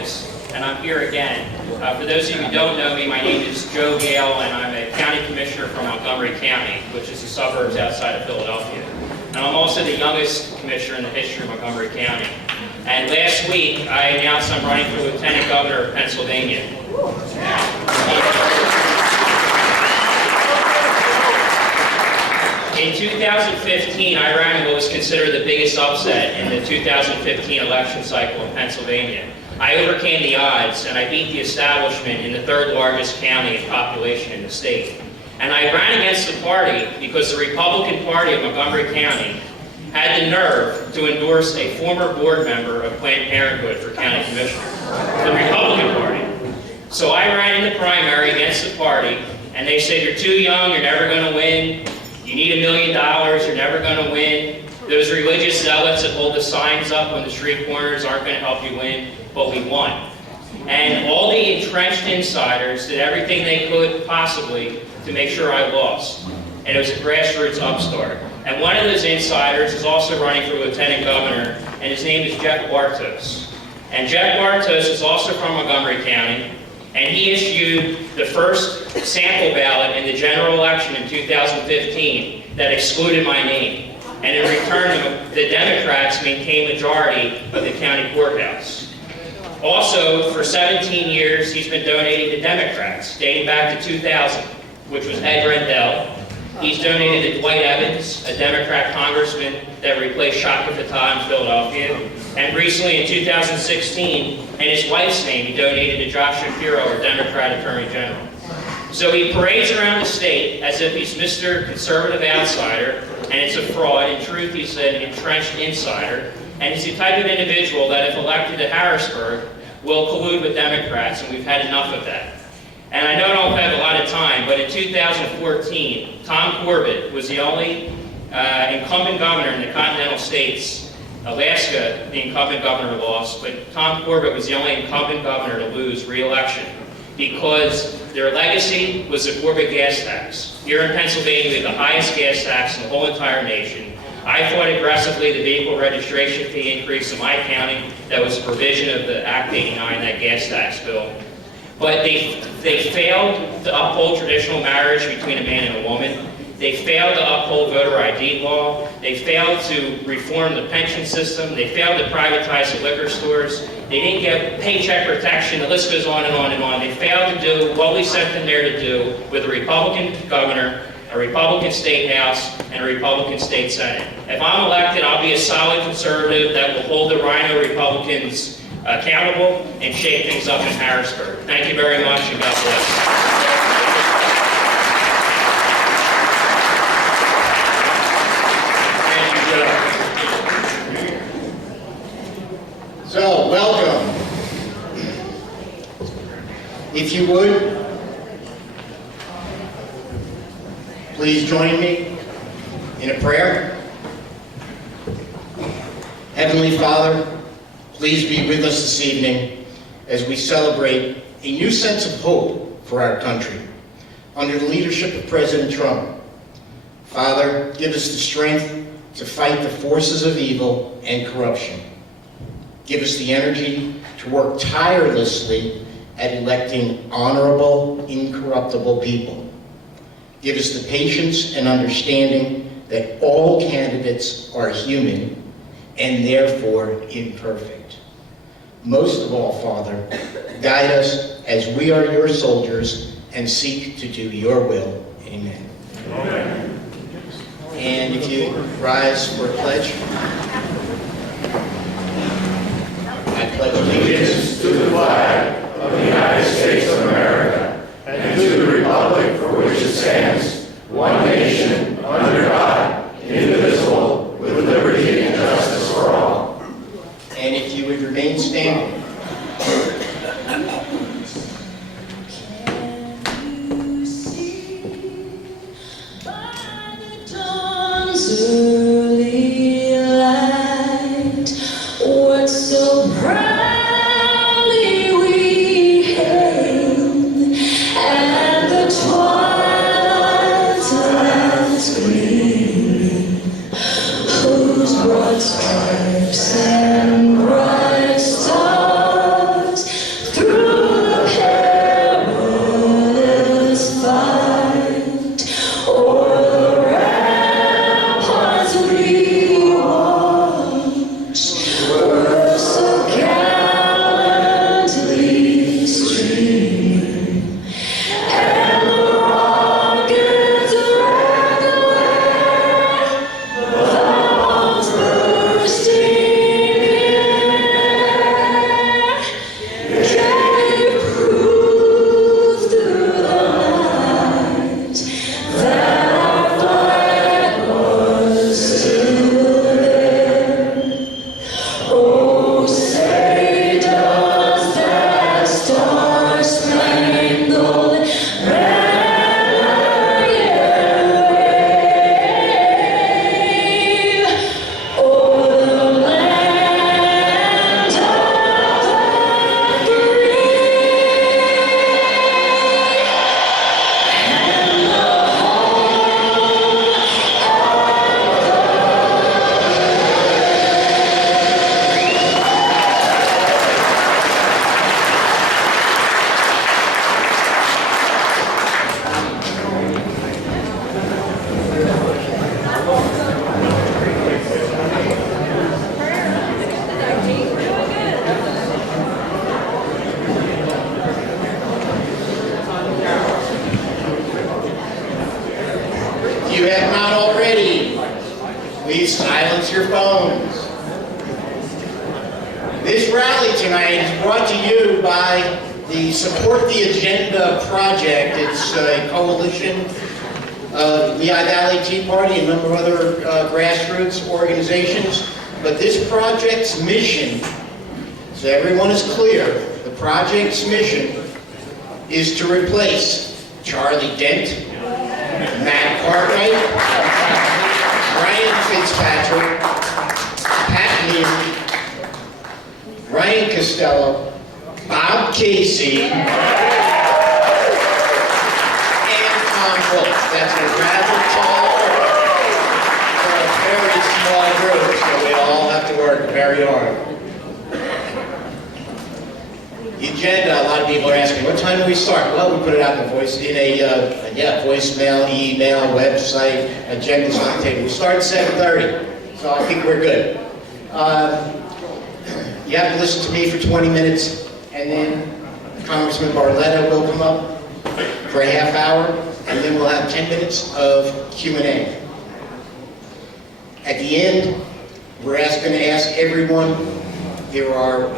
office, and I'm here again. For those of you who don't know me, my name is Joe Gale, and I'm a county commissioner from Montgomery County, which is the suburbs outside of Philadelphia. And I'm also the youngest commissioner in the history of Montgomery County. And last week, I announced I'm running for Lieutenant Governor of Pennsylvania. In 2015, I ran what was considered the biggest upset in the 2015 election cycle in Pennsylvania. I overcame the odds, and I beat the establishment in the third largest county in population in the state. And I ran against the party because the Republican Party of Montgomery County had the nerve to endorse a former board member of Planned Parenthood for county commissioner, the Republican Party. So I ran in the primary against the party, and they said, "You're too young, you're never going to win. You need $1 million, you're never going to win. Those religious zealots that hold the signs up on the street corners aren't going to help you win," but we won. And all the entrenched insiders did everything they could possibly to make sure I lost. And it was a grassroots upstart. And one of those insiders is also running for lieutenant governor, and his name is Jeff Bartos. And Jeff Bartos is also from Montgomery County, and he issued the first sample ballot in the general election in 2015 that excluded my name. And in return, the Democrats maintained majority of the county courthouse. Also, for 17 years, he's been donating to Democrats, dating back to 2000, which was Ed Rendell. He's donated to Dwight Evans, a Democrat congressman that replaced Shaka Fatah in Philadelphia. And recently, in 2016, in his wife's name, he donated to Josh Shapiro, our Democrat Attorney General. So he parades around the state as if he's Mr. Conservative Outsider, and it's a fraud. In truth, he's an entrenched insider. And he's the type of individual that, if elected to Harrisburg, will collude with Democrats, and we've had enough of that. And I know I don't have a lot of time, but in 2014, Tom Corbett was the only incumbent governor in the continental states. Alaska, the incumbent governor lost, but Tom Corbett was the only incumbent governor to lose re-election because their legacy was the Corbett gas tax. Here in Pennsylvania, we have the highest gas tax in the whole entire nation. I fought aggressively the vehicle registration fee increase in my county. That was a provision of the Act 89, that gas tax bill. But they failed to uphold traditional marriage between a man and a woman. They failed to uphold voter ID law. They failed to reform the pension system. They failed to privatize the liquor stores. They didn't get paycheck protection. The list goes on and on and on. They failed to do what we sent them there to do with a Republican governor, a Republican state house, and a Republican state senate. If I'm elected, I'll be a solid conservative that will hold the Rhino Republicans accountable and shake things up in Harrisburg. Thank you very much, and God bless. So, welcome. If you would, please join me in a prayer. Heavenly Father, please be with us this evening as we celebrate a new sense of hope for our country under the leadership of President Trump. Father, give us the strength to fight the forces of evil and corruption. Give us the energy to work tirelessly at electing honorable, incorruptible people. Give us the patience and understanding that all candidates are human and therefore imperfect. Most of all, Father, guide us as we are your soldiers and seek to do your will. Amen. Amen. And if you rise for a pledge. I pledge allegiance to the flag of the United States of America and to the republic for which it stands, one nation, under God, indivisible, with liberty and justice for all. And if you would remain standing. Early light, what so proudly we hailed, and the twilight's last gleaming, whose broad stripes and bright stars brought to you by the Support the Agenda Project. It's a coalition of Lehigh Valley Tea Party and a number of other grassroots organizations. But this project's mission, so everyone is clear, the project's mission is to replace Charlie Dent, Matt Cartwright, Brian Fitzpatrick, Pat Neal, Ryan Costello, Bob Casey, and Tom Wolf. That's a rather tall order for a very small group, so we all have to work very hard. The agenda, a lot of people are asking, what time do we start? Well, we put it out in voicemail, email, website, agendas on the table. We start at 7:30, so I think we're good. You have to listen to me for 20 minutes, and then Congressman Barletta will come up for a half hour, and then we'll have 10 minutes of Q&A. At the end, we're going to ask everyone, there are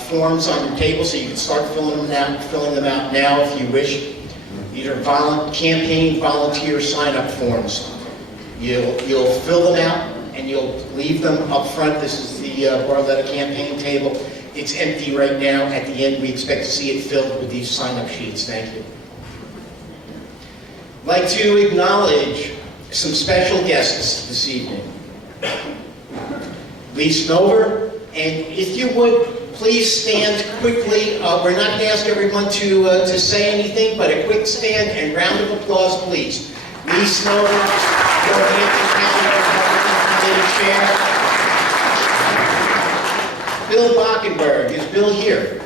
forms on your table, so you can start filling them out now if you wish. These are campaign volunteer sign-up forms. You'll fill them out, and you'll leave them up front. This is the Barletta campaign table. It's empty right now. At the end, we expect to see it filled with these sign-up sheets. Thank you. I'd like to acknowledge some special guests this evening. Lee Snover, and if you would, please stand quickly. We're not going to ask everyone to say anything, but a quick stand and round of applause, please. Lee Snover, Northampton County Republican Committee Chair. Bill Bockenberg, is Bill here?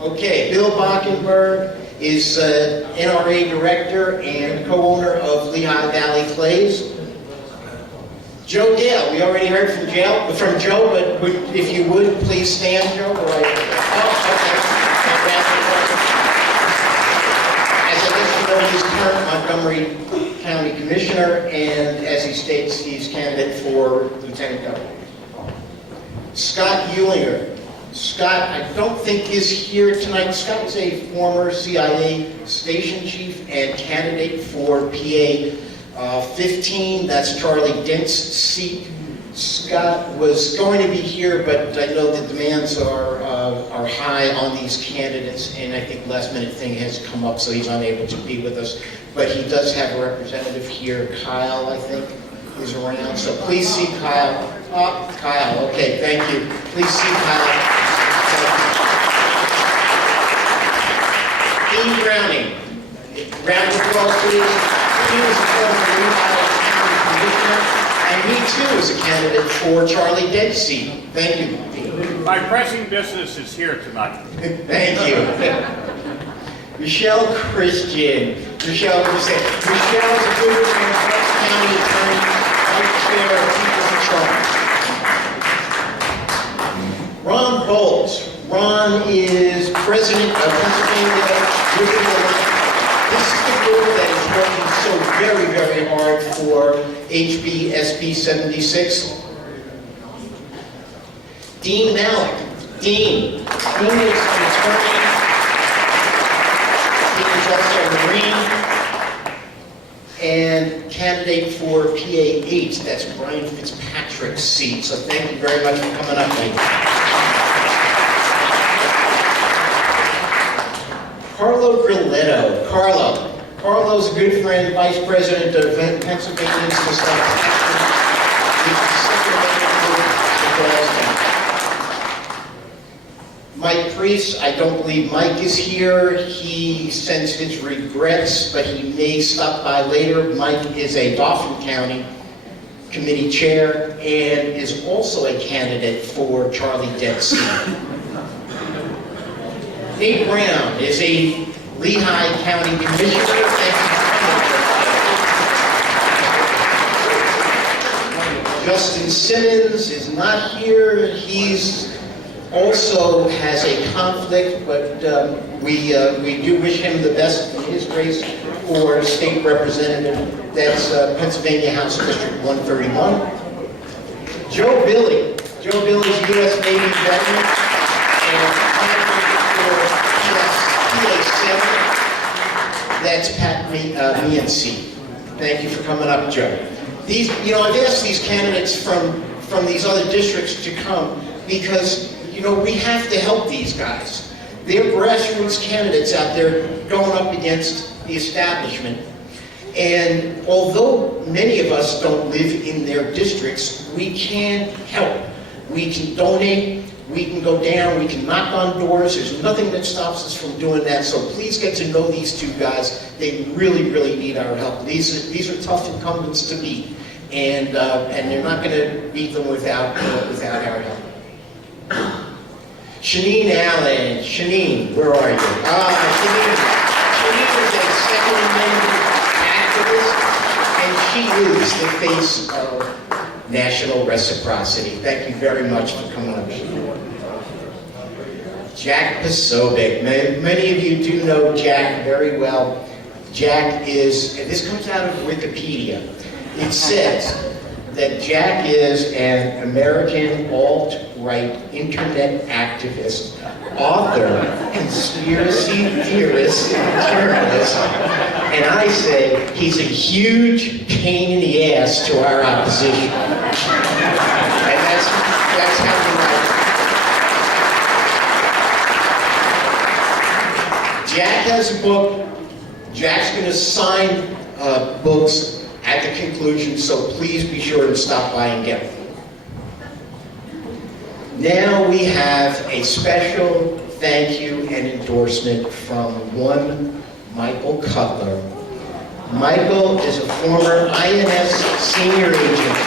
Okay, Bill Bockenberg is NRA Director and co-owner of Lehigh Valley Clays. Joe Dale, we already heard from Joe, but if you would, please stand, Joe. As I let you know, he's current Montgomery County Commissioner, and as he states, he's candidate for Lieutenant Governor. Scott Eulinger. Scott, I don't think is here tonight. Scott is a former CIA station chief and candidate for PA 15, that's Charlie Dent's seat. Scott was going to be here, but I know the demands are high on these candidates, and I think last minute thing has come up, so he's unable to be with us. But he does have a representative here, Kyle, I think, is around. So please see Kyle. Oh, Kyle, okay, thank you. Please see Kyle. Dean Browning. Round of applause, please. He was a former Lehigh County Commissioner, and he too is a candidate for Charlie Dent's seat. Thank you, Dean. My pressing business is here tonight. Thank you. Michelle Christian. Michelle is a good friend, Bucks County Attorney, Vice Chair of People's Insurance. Ron Bolts. Ron is President of Pennsylvania Regional Alliance. This is the group that is working so very, very hard for HB SB 76. Dean Malik. Dean is an attorney. He is also a Marine and candidate for PA 8. That's Brian Fitzpatrick's seat. So thank you very much for coming up, ladies. Carlo Grilletto. Carlo's a good friend, Vice President of Pennsylvania Society. He's the second Mike Priest, I don't believe Mike is here. He sends his regrets, but he may stop by later. Mike is a Dauphin County Committee Chair and is also a candidate for Charlie Dent's seat. Dave Brown is a Lehigh County Commissioner. Justin Simmons is not here. He's also has a conflict, but we do wish him the best in his race for state representative. That's Pennsylvania House District 131. Joe Billy. Joe Billy is a U.S. Navy veteran and that's Pat Mianci. Thank you for coming up, Joe. These, I've asked these candidates from these other districts to come because, we have to help these guys. They're grassroots candidates out there going up against the establishment. And although many of us don't live in their districts, we can help. We can donate, we can go down, we can knock on doors. There's nothing that stops us from doing that. So please get to know these two guys. They really, really need our help. These are tough incumbents to beat. And they're not going to beat them without our help. Shanine Allen. Shanine, where are you? Shanine is a Second Amendment activist, and she is the face of national reciprocity. Thank you very much for coming up. Jack Posobiec. Many of you do know Jack very well. Jack is, and this comes out of Wikipedia, it says that Jack is an American alt-right internet activist, author, conspiracy theorist, journalist, and I say he's a huge pain in the ass to our opposition. And that's how we like it. Jack has a book. Jack's going to sign books at the conclusion, so please be sure to stop by and get them. Now we have a special thank you and endorsement from one Michael Cutler. Michael is a former INS senior agent.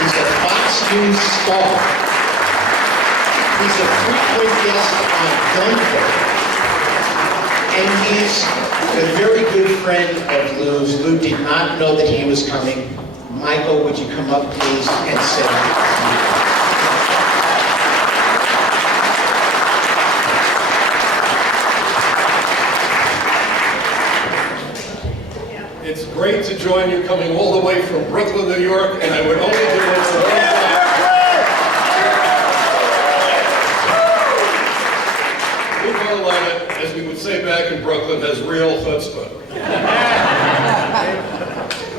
He's a Fox News star. He's a frequent guest on Gunfire. And he's a very good friend of Lou's. Lou did not know that he was coming. Michael, would you come up, please, and sit down? It's great to join you coming all the way from Brooklyn, New York, and I would only do it for one time. Lou Barletta, as we would say back in Brooklyn, has real chutzpah.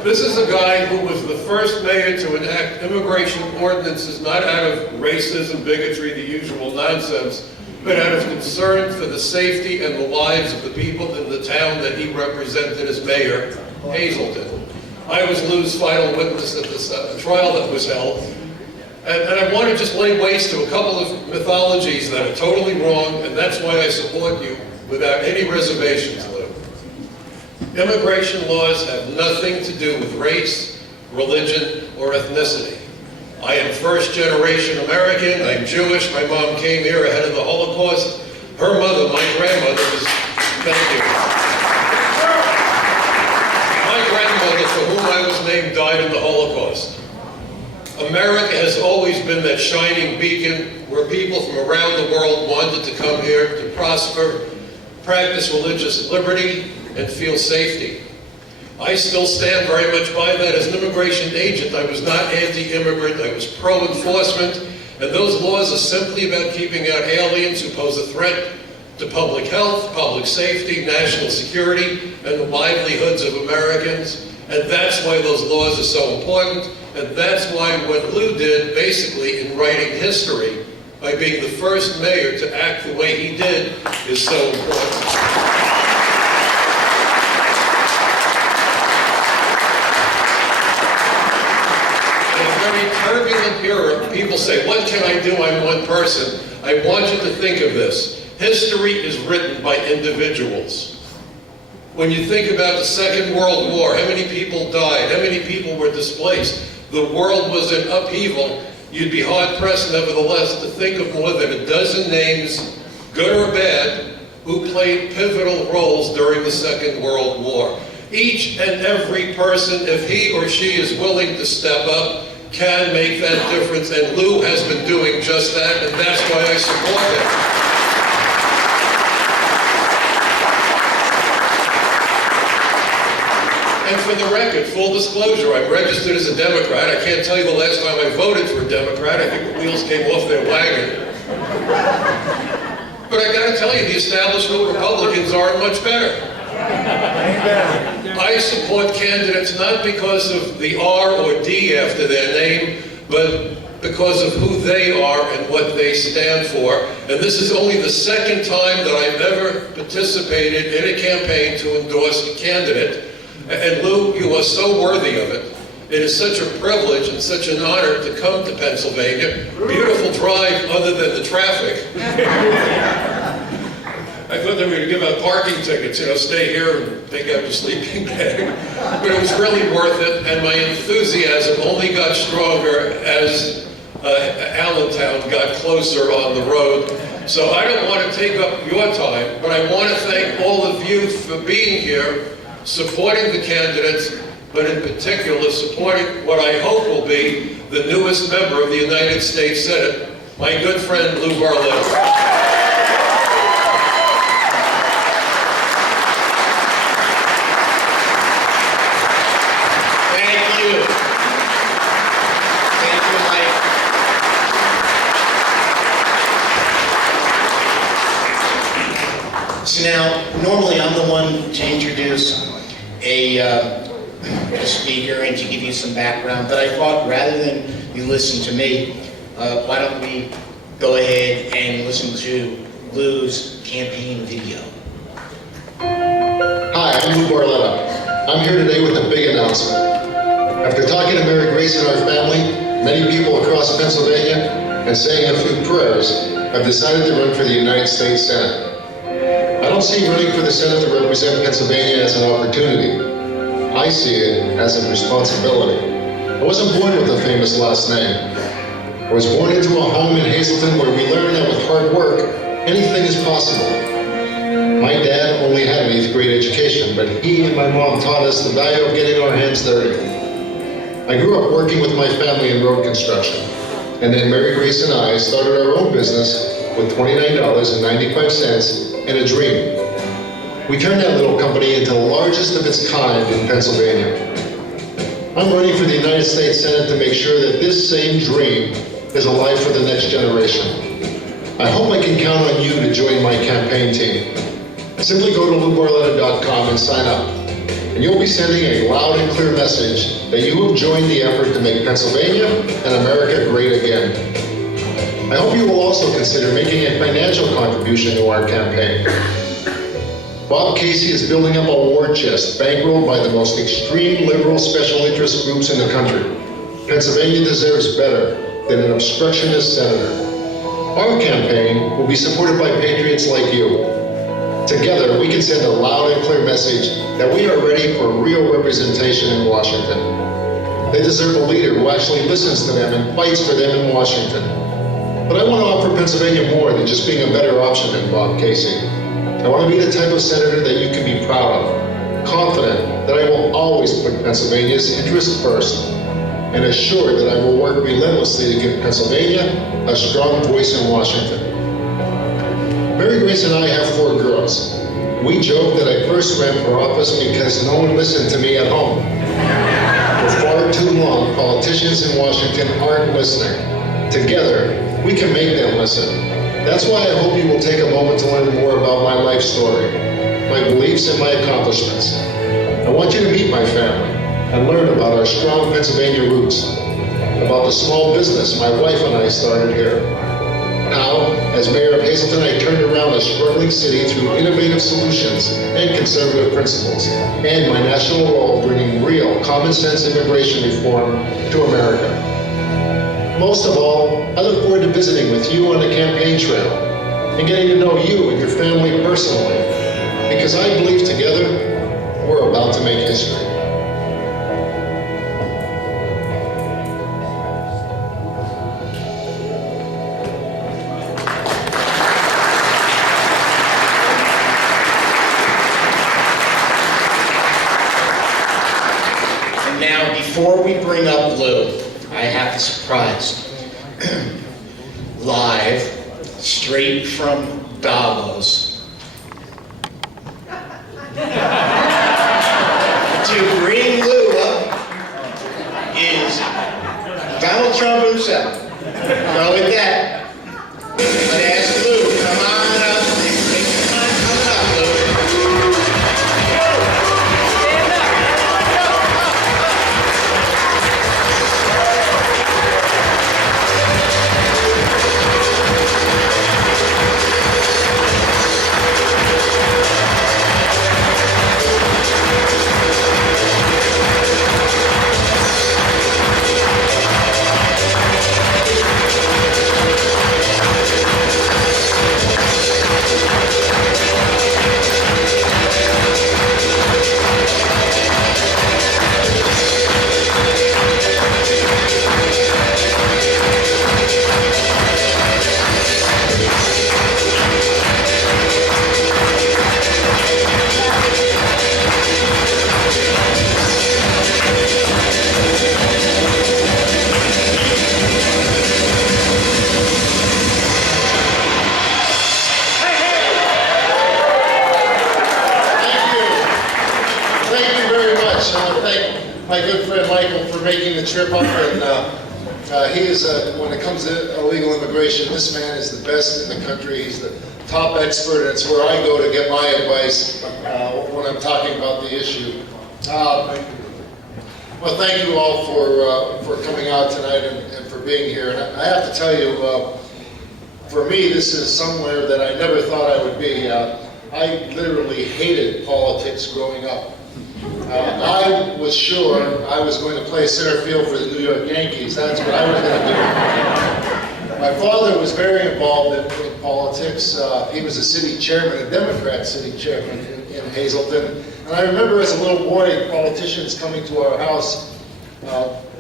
This is a guy who was the first mayor to enact immigration ordinances not out of racism, bigotry, the usual nonsense, but out of concern for the safety and the lives of the people in the town that he represented as mayor, Hazleton. I was Lou's final witness at this trial that was held, and I want to just lay waste to a couple of mythologies that are totally wrong, and that's why I support you without any reservations, Lou. Immigration laws have nothing to do with race, religion, or ethnicity. I am first-generation American. I'm Jewish. My mom came here ahead of the Holocaust. Her mother, my grandmother, was... Thank you. My grandmother, for whom I was named, died in the Holocaust. America has always been that shining beacon where people from around the world wanted to come here to prosper, practice religious liberty, and feel safety. I still stand very much by that. As an immigration agent, I was not anti-immigrant, I was pro-enforcement, and those laws are simply about keeping out aliens who pose a threat to public health, public safety, national security, and the livelihoods of Americans. And that's why those laws are so important, and that's why what Lou did, basically, in writing history, by being the first mayor to act the way he did, is so important. Turbulent era, people say, what can I do? I'm one person. I want you to think of this. History is written by individuals. When you think about the Second World War, how many people died? How many people were displaced? The world was in upheaval. You'd be hard-pressed, nevertheless, to think of more than a dozen names, good or bad, who played pivotal roles during the Second World War. Each and every person, if he or she is willing to step up, can make that difference, and Lou has been doing just that, and that's why I support him. And for the record, full disclosure, I'm registered as a Democrat. I can't tell you the last time I voted for a Democrat. I think the wheels came off their wagon. But I gotta tell you, the establishment Republicans aren't much better. I support candidates not because of the R or D after their name, but because of who they are and what they stand for. And this is only the second time that I've ever participated in a campaign to endorse a candidate. And Lou, you are so worthy of it. It is such a privilege and such an honor to come to Pennsylvania. Beautiful drive other than the traffic. I thought they were going to give out parking tickets, stay here and take out your sleeping bag. But it was really worth it, and my enthusiasm only got stronger as Allentown got closer on the road. So I don't want to take up your time, but I want to thank all of you for being here, supporting the candidates, but in particular supporting what I hope will be the newest member of the United States Senate, my good friend Lou Barletta. So now, normally I'm the one to introduce a speaker and to give you some background, but I thought rather than you listen to me, why don't we go ahead and listen to Lou's campaign video. Hi, I'm Lou Barletta. I'm here today with a big announcement. After talking to Mary Grace and our family, many people across Pennsylvania, and saying a few prayers, I've decided to run for the United States Senate. I don't see running for the Senate to represent Pennsylvania as an opportunity. I see it as a responsibility. I wasn't born with a famous last name. I was born into a home in Hazleton where we learned that with hard work, anything is possible. My dad only had an 8th grade education, but he and my mom taught us the value of getting our hands dirty. I grew up working with my family in road construction, and then Mary Grace and I started our own business with $29.95 and a dream. We turned that little company into the largest of its kind in Pennsylvania. I'm running for the United States Senate to make sure that this same dream is alive for the next generation. I hope I can count on you to join my campaign team. Simply go to loubarletta.com and sign up, and you'll be sending a loud and clear message that you have joined the effort to make Pennsylvania and America great again. I hope you will also consider making a financial contribution to our campaign. Bob Casey is building up a war chest bankrolled by the most extreme liberal special interest groups in the country. Pennsylvania deserves better than an obstructionist senator. Our campaign will be supported by patriots like you. Together, we can send a loud and clear message that we are ready for real representation in Washington. They deserve a leader who actually listens to them and fights for them in Washington. But I want to offer Pennsylvania more than just being a better option than Bob Casey. I want to be the type of senator that you can be proud of, confident that I will always put Pennsylvania's interest first, and assured that I will work relentlessly to give Pennsylvania a strong voice in Washington. Mary Grace and I have 4 girls. We joke that I first ran for office because no one listened to me at home. For far too long, politicians in Washington aren't listening. Together, we can make them listen. That's why I hope you will take a moment to learn more about my life story, my beliefs and my accomplishments. I want you to meet my family and learn about our strong Pennsylvania roots, about the small business my wife and I started here. Now, as mayor of Hazleton, I turned around a struggling city through innovative solutions and conservative principles, and my national role bringing real common sense immigration reform to America. Most of all, I look forward to visiting with you on the campaign trail and getting to know you and your family personally, because I believe together we're about to make history. And now, before we bring up Lou, I have a surprise. Live, straight from Davos. To bring Lou up is Donald Trump himself. So with that, let's ask Lou, come on up. Take your time coming up, Lou. much. I want to thank my good friend Michael for making the trip up. And he is, when it comes to illegal immigration, this man is the best in the country. He's the top expert, and it's where I go to get my advice when I'm talking about the issue. Well, thank you all for coming out tonight and for being here. And I have to tell you, for me, this is somewhere that I never thought I would be. I literally hated politics growing up. I was sure I was going to play center field for the New York Yankees. That's what I was going to do. My father was very involved in politics. He was a city chairman, a Democrat city chairman in Hazleton. And I remember as a little boy, politicians coming to our house,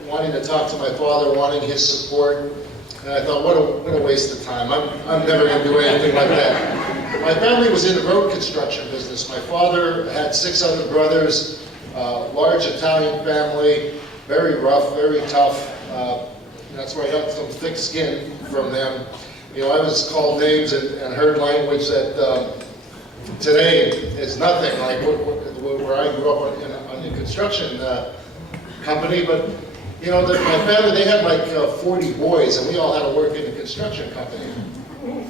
wanting to talk to my father, wanting his support. And I thought, what a waste of time. I'm never going to do anything like that. My family was in the road construction business. My father had 6 other brothers, large Italian family, very rough, very tough. That's where I got some thick skin from them. You know, I was called names and heard language that today is nothing like where I grew up on the construction company. But you know, my family, they had like 40 boys, and we all had to work in the construction company.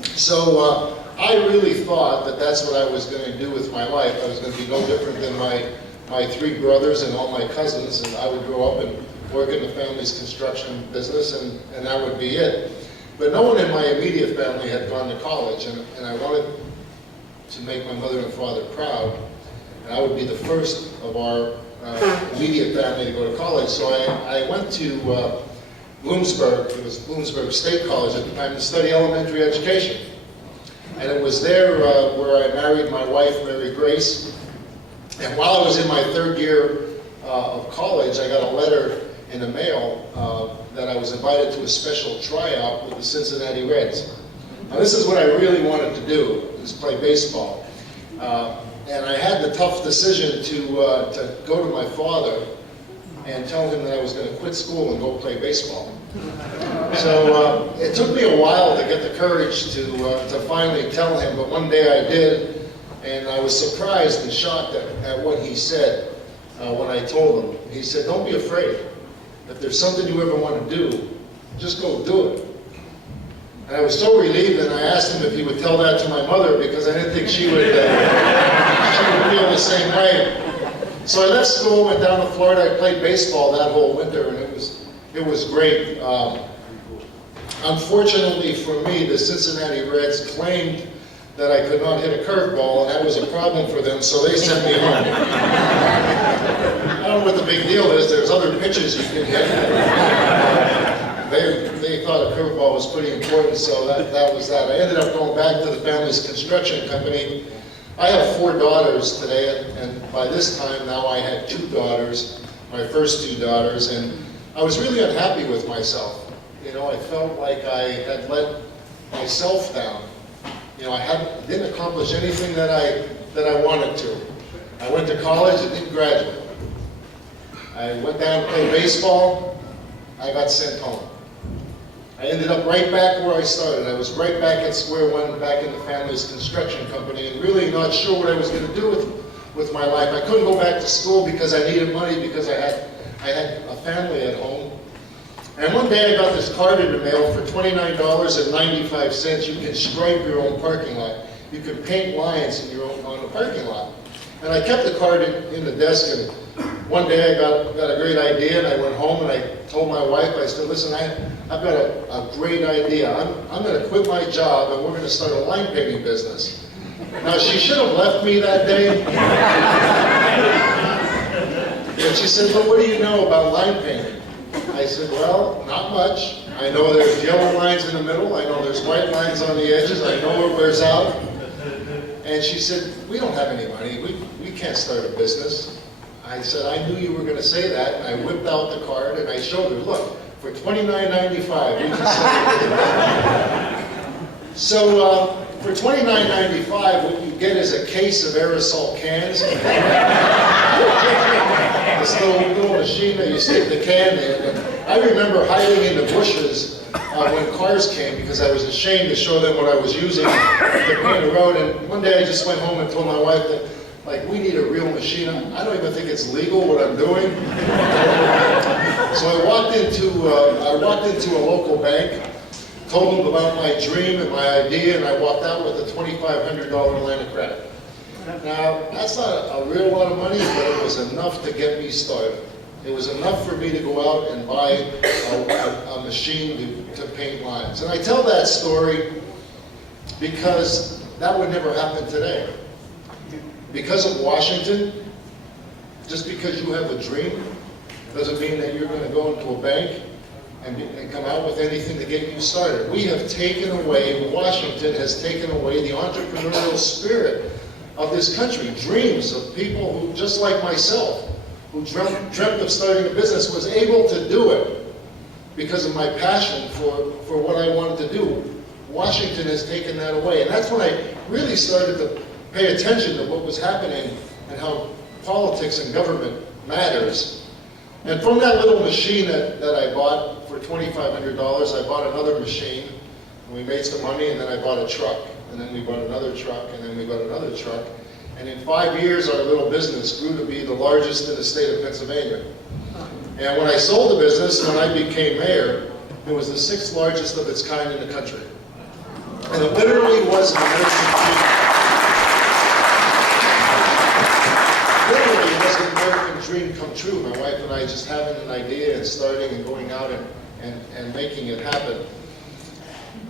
So I really thought that that's what I was going to do with my life. I was going to be no different than my 3 brothers and all my cousins, and I would grow up and work in the family's construction business, and that would be it. But no one in my immediate family had gone to college, and I wanted to make my mother and father proud, and I would be the first of our immediate family to go to college. So I went to Bloomsburg, it was Bloomsburg State College at the time, to study elementary education. And it was there where I married my wife, Mary Grace. And while I was in my 3rd year of college, I got a letter in the mail that I was invited to a special tryout with the Cincinnati Reds. Now this is what I really wanted to do, is play baseball. And I had the tough decision to go to my father and tell him that I was going to quit school and go play baseball. So it took me a while to get the courage to finally tell him, but one day I did, and I was surprised and shocked at what he said when I told him. He said, "Don't be afraid. If there's something you ever want to do, just go do it." And I was so relieved, and I asked him if he would tell that to my mother, because I didn't think she would feel the same way. So I left school, went down to Florida. I played baseball that whole winter, and it was great. Unfortunately for me, the Cincinnati Reds claimed that I could not hit a curveball, and that was a problem for them, so they sent me home. I don't know what the big deal is. There's other pitches you can hit. They thought a curveball was pretty important, so that was that. I ended up going back to the family's construction company. I have 4 daughters today, and by this time now I had 2 daughters, my first 2 daughters, and I was really unhappy with myself. You know, I felt like I had let myself down. You know, I didn't accomplish anything that I wanted to. I went to college and didn't graduate. I went down to play baseball. I got sent home. I ended up right back where I started. I was right back at square one, back in the family's construction company, and really not sure what I was going to do with my life. I couldn't go back to school because I needed money, because I had a family at home. And one day I got this card in the mail for $29.95. You can stripe your own parking lot. You can paint lines in on a parking lot. And I kept the card in the desk, and one day I got a great idea, and I went home and I told my wife, I said, "Listen, I've got a great idea. I'm going to quit my job, and we're going to start a line painting business." Now, she should have left me that day. And she said, "But what do you know about line painting?" I said, "Well, not much. I know there's yellow lines in the middle. I know there's white lines on the edges. I know what wears out." And she said, "We don't have any money. We can't start a business." I said, "I knew you were going to say that." And I whipped out the card and I showed her, "Look, for $29.95, we can start it." So for $29.95, what you get is a case of aerosol cans. This little machine that you stick the can in. And I remember hiding in the bushes when cars came, because I was ashamed to show them what I was using to paint the road. And one day I just went home and told my wife that like, we need a real machine. I don't even think it's legal what I'm doing. So I walked into a local bank, told them about my dream and my idea, and I walked out with a $2,500 line of credit. Now, that's not a real lot of money, but it was enough to get me started. It was enough for me to go out and buy a machine to paint lines. And I tell that story because that would never happen today. Because of Washington, just because you have a dream, doesn't mean that you're going to go into a bank and come out with anything to get you started. We have taken away, Washington has taken away the entrepreneurial spirit of this country. Dreams of people who, just like myself, who dreamt of starting a business, was able to do it because of my passion for what I wanted to do. Washington has taken that away. And that's when I really started to pay attention to what was happening and how politics and government matters. And from that little machine that I bought for $2,500, I bought another machine, and we made some money, and then I bought a truck, and then we bought another truck, and then we bought another truck. And in 5 years, our little business grew to be the largest in the state of Pennsylvania. And when I sold the business, when I became mayor, it was the 6th largest of its kind in the country. And it literally was an American dream. Literally, it was an American dream come true. My wife and I just having an idea and starting and going out and making it happen.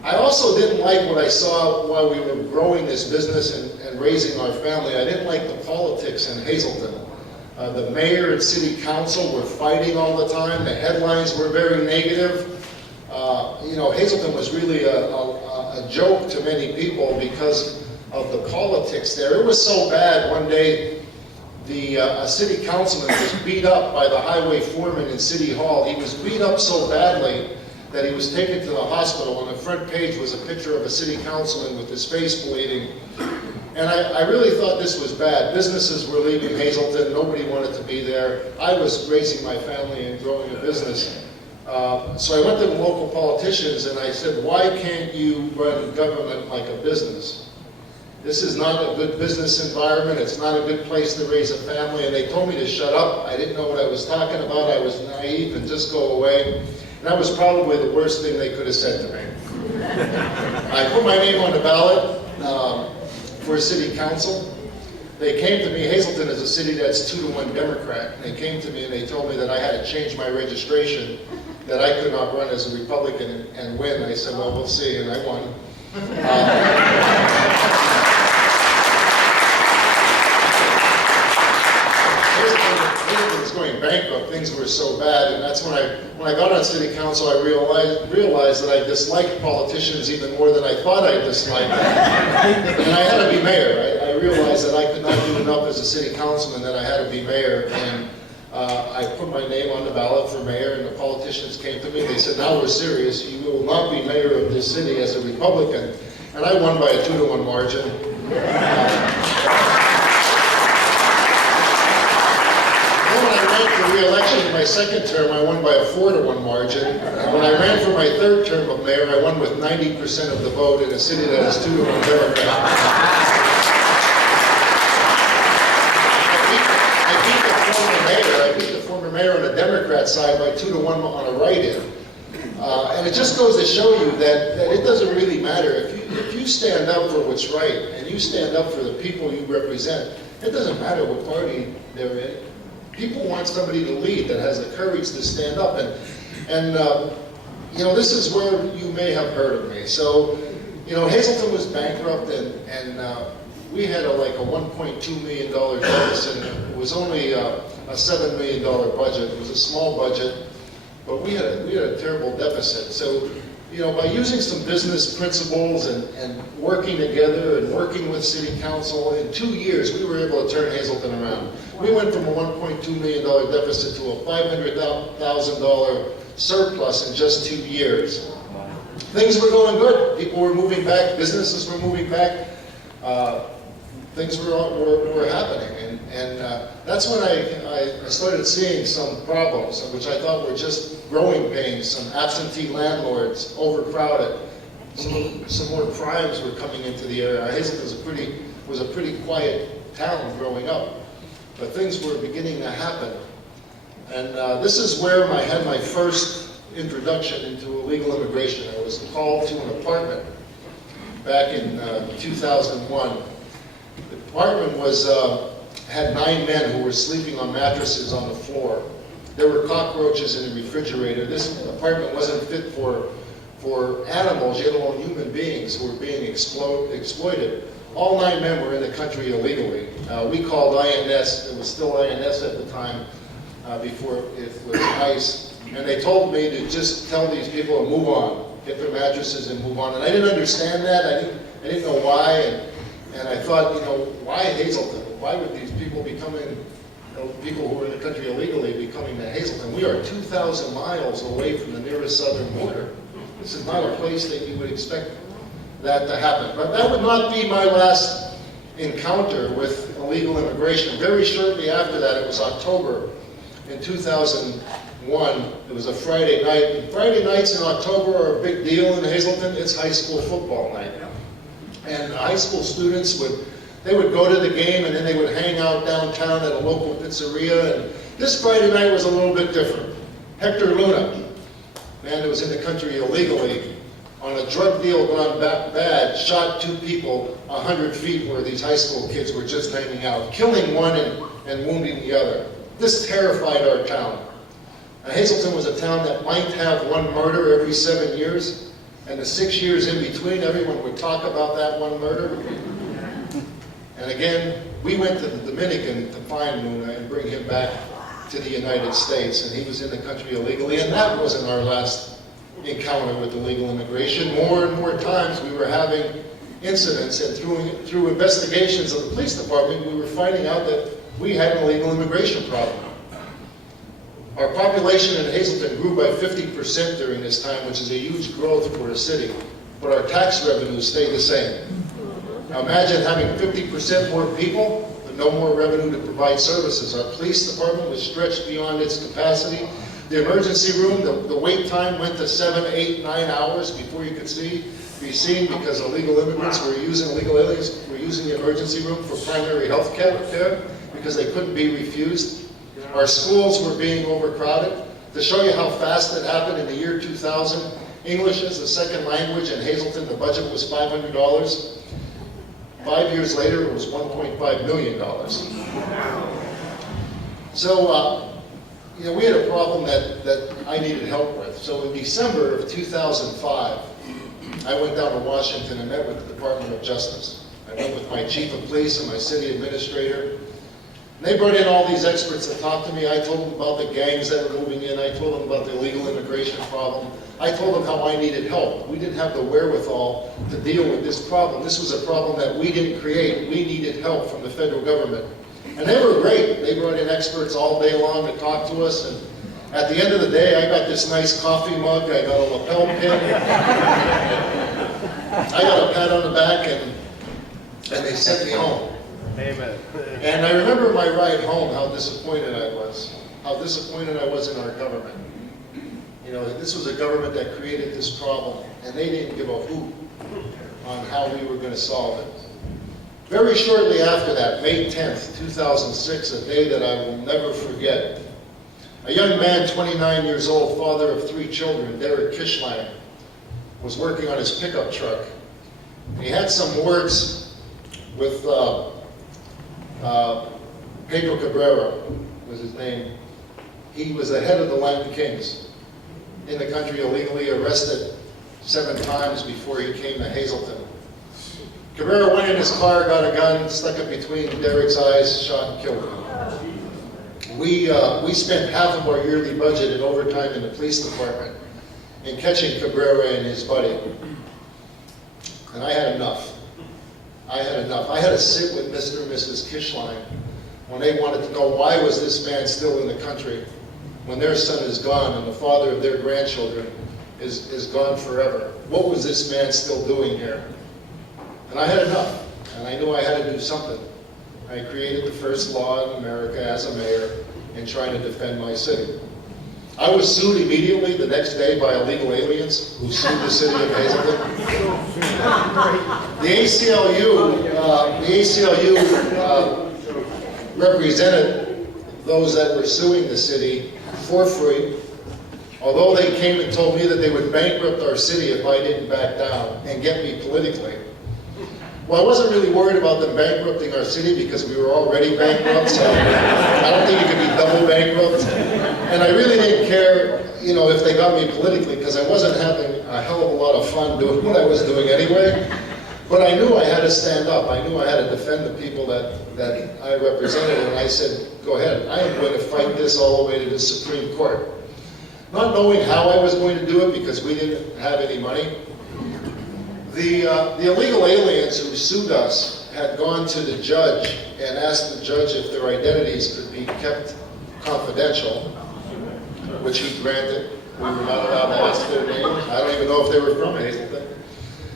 I also didn't like what I saw while we were growing this business and raising our family. I didn't like the politics in Hazleton. The mayor and city council were fighting all the time. The headlines were very negative. You know, Hazleton was really a joke to many people because of the politics there. It was so bad, one day a city councilman was beat up by the highway foreman in City Hall. He was beat up so badly that he was taken to the hospital. On the front page was a picture of a city councilman with his face bleeding. And I really thought this was bad. Businesses were leaving Hazleton. Nobody wanted to be there. I was raising my family and growing a business. So I went to the local politicians and I said, why can't you run government like a business? This is not a good business environment. It's not a good place to raise a family. And they told me to shut up. I didn't know what I was talking about. I was naive and just go away. And that was probably the worst thing they could have said to me. I put my name on the ballot for city council. They came to me. Hazleton is a city that's 2-to-1 Democrat. And they came to me and they told me that I had to change my registration, that I could not run as a Republican and win. I said, well, we'll see, and I won. Hazleton was going bankrupt. Things were so bad, and that's when I got on city council, I realized that I disliked politicians even more than I thought I disliked them. And I had to be mayor. I realized that I could not do enough as a city councilman, that I had to be mayor. And I put my name on the ballot for mayor, and the politicians came to me. They said, now we're serious. You will not be mayor of this city as a Republican. And I won by a 2-to-1 margin. Then when I ran for re-election in my second term, I won by a 4-to-1 margin. And when I ran for my third term of mayor, I won with 90% of the vote in a city that is 2-to-1 Democrat. I beat the former mayor on the Democrat side by 2-to-1 on a write-in. And it just goes to show you that it doesn't really matter. If you stand up for what's right, and you stand up for the people you represent, it doesn't matter what party they're in. People want somebody to lead that has the courage to stand up. And you know, this is where you may have heard of me. So, you know, Hazleton was bankrupt, and we had like a $1.2 million deficit. It was only a $7 million budget. It was a small budget, but we had a terrible deficit. So, you know, by using some business principles and working together and working with city council, in 2 years we were able to turn Hazleton around. We went from a $1.2 million deficit to a $500,000 surplus in just 2 years. Things were going good. People were moving back. Businesses were moving back. Things were happening, and that's when I started seeing some problems, which I thought were just growing pains. Some absentee landlords, overcrowded. Some more crimes were coming into the area. Hazleton was a pretty quiet town growing up, but things were beginning to happen. And this is where I had my first introduction into illegal immigration. I was called to an apartment back in 2001. The apartment had 9 men who were sleeping on mattresses on the floor. There were cockroaches in the refrigerator. This apartment wasn't fit for animals, yet all human beings who were being exploited. All 9 men were in the country illegally. We called INS, it was still INS at the time, before it was ICE. And they told me to just tell these people to move on, get their mattresses and move on. And I didn't understand that. I didn't know why. And I thought, why Hazleton? Why would these people be coming, people who are in the country illegally be coming to Hazleton? We are 2,000 miles away from the nearest southern border. This is not a place that you would expect that to happen. But that would not be my last encounter with illegal immigration. Very shortly after that, it was October in 2001. It was a Friday night. And Friday nights in October are a big deal in Hazleton. It's high school football night. And high school students would go to the game, and then they would hang out downtown at a local pizzeria. And this Friday night was a little bit different. Hector Luna, man who was in the country illegally, on a drug deal gone bad, shot 2 people 100 feet where these high school kids were just hanging out, killing one and wounding the other. This terrified our town. Now, Hazleton was a town that might have 1 murder every 7 years, and the 6 years in between, everyone would talk about that 1 murder. And again, we went to the Dominican to find Luna and bring him back to the United States, and he was in the country illegally, and that wasn't our last encounter with illegal immigration. More and more times we were having incidents, and through investigations of the police department, we were finding out that we had an illegal immigration problem. Our population in Hazleton grew by 50% during this time, which is a huge growth for a city, but our tax revenues stayed the same. Now imagine having 50% more people, but no more revenue to provide services. Our police department was stretched beyond its capacity. The emergency room, the wait time went to 7, 8, 9 hours before you could be seen, because illegal immigrants were using the emergency room for primary health care because they couldn't be refused. Our schools were being overcrowded. To show you how fast it happened, in the year 2000, English as a second language in Hazleton, the budget was $500. 5 years later, it was $1.5 million. So, we had a problem that I needed help with. So in December of 2005, I went down to Washington and met with the Department of Justice. I went with my chief of police and my city administrator. And they brought in all these experts to talk to me. I told them about the gangs that were moving in. I told them about the illegal immigration problem. I told them how I needed help. We didn't have the wherewithal to deal with this problem. This was a problem that we didn't create. We needed help from the federal government. And they were great. They brought in experts all day long to talk to us. And at the end of the day, I got this nice coffee mug. I got a lapel pin. I got a pat on the back, and they sent me home. Amen. And I remember my ride home, how disappointed I was. How disappointed I was in our government. This was a government that created this problem, and they didn't give a hoot on how we were going to solve it. Very shortly after that, May 10th, 2006, a day that I will never forget, a young man, 29 years old, father of 3 children, Derek Kishline, was working on his pickup truck. And he had some words with Pedro Cabrera, was his name. He was the head of the Latin Kings, in the country illegally, arrested 7 times before he came to Hazleton. Cabrera went in his car, got a gun, stuck it between Derek's eyes, shot and killed him. We spent half of our yearly budget in overtime in the police department in catching Cabrera and his buddy. And I had enough. I had enough. I had to sit with Mr. and Mrs. Kishline when they wanted to know, why was this man still in the country when their son is gone and the father of their grandchildren is gone forever? What was this man still doing here? And I had enough, and I knew I had to do something. I created the first law in America as a mayor in trying to defend my city. I was sued immediately the next day by illegal aliens who sued the city of Hazleton. The ACLU represented those that were suing the city for free, although they came and told me that they would bankrupt our city if I didn't back down and get me politically. Well, I wasn't really worried about them bankrupting our city because we were already bankrupt, so I don't think it could be double bankrupt. And I really didn't care, you know, if they got me politically because I wasn't having a hell of a lot of fun doing what I was doing anyway. But I knew I had to stand up. I knew I had to defend the people that I represented, and I said, go ahead, I am going to fight this all the way to the Supreme Court. Not knowing how I was going to do it because we didn't have any money. The illegal aliens who sued us had gone to the judge and asked the judge if their identities could be kept confidential, which he granted. We were not allowed to ask their names. I don't even know if they were from Hazleton.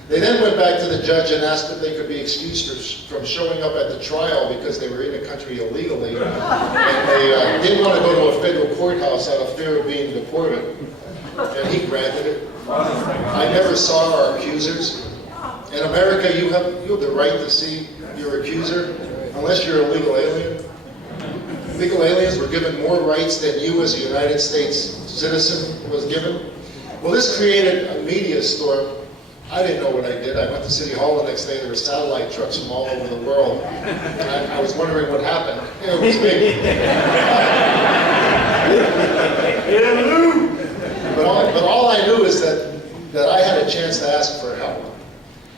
They then went back to the judge and asked if they could be excused from showing up at the trial because they were in the country illegally, and they didn't want to go to a federal courthouse out of fear of being deported, and he granted it. I never saw our accusers. In America, you have the right to see your accuser, unless you're a legal alien. Legal aliens were given more rights than you as a United States citizen was given. Well, this created a media storm. I didn't know what I did. I went to City Hall the next day. There were satellite trucks from all over the world. And I was wondering what happened. It was me. But all I knew is that I had a chance to ask for help.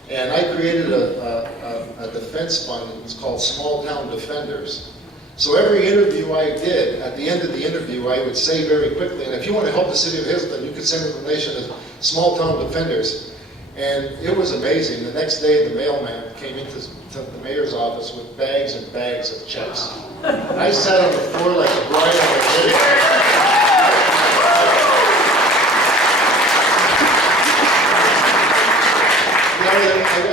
And I created a defense fund. It was called Small Town Defenders. So every interview I did, at the end of the interview, I would say very quickly, and if you want to help the city of Hazleton, you could send a donation to Small Town Defenders. And it was amazing. The next day, the mailman came into the mayor's office with bags and bags of checks. I sat on the floor like a bride on a wedding.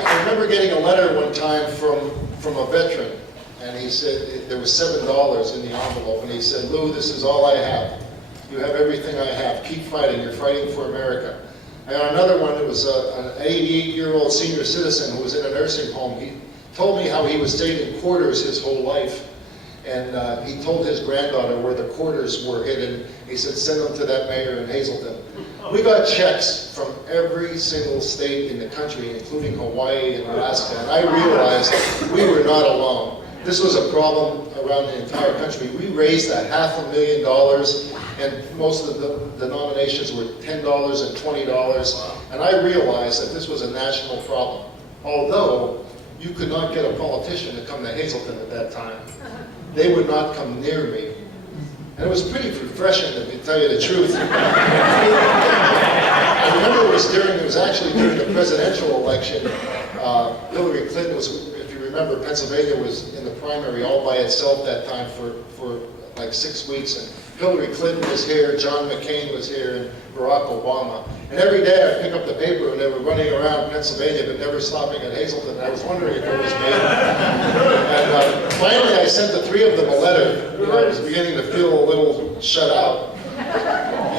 I remember getting a letter one time from a veteran, and he said there was $7 in the envelope, and he said, Lou, this is all I have. You have everything I have. Keep fighting. You're fighting for America. And another one, it was an 88-year-old senior citizen who was in a nursing home. He told me how he was staying in quarters his whole life, and he told his granddaughter where the quarters were hidden. He said, send them to that mayor in Hazleton. We got checks from every single state in the country, including Hawaii and Alaska, and I realized we were not alone. This was a problem around the entire country. We raised $500,000, and most of the denominations were $10 and $20, and I realized that this was a national problem. Although you could not get a politician to come to Hazleton at that time. They would not come near me. And it was pretty refreshing, to tell you the truth. I remember it was actually during the presidential election. Hillary Clinton was, if you remember, Pennsylvania was in the primary all by itself that time for like 6 weeks. And Hillary Clinton was here, John McCain was here, and Barack Obama. And every day I'd pick up the paper and they were running around Pennsylvania but never stopping at Hazleton. I was wondering if it was me. And finally I sent the three of them a letter. You know, I was beginning to feel a little shut out.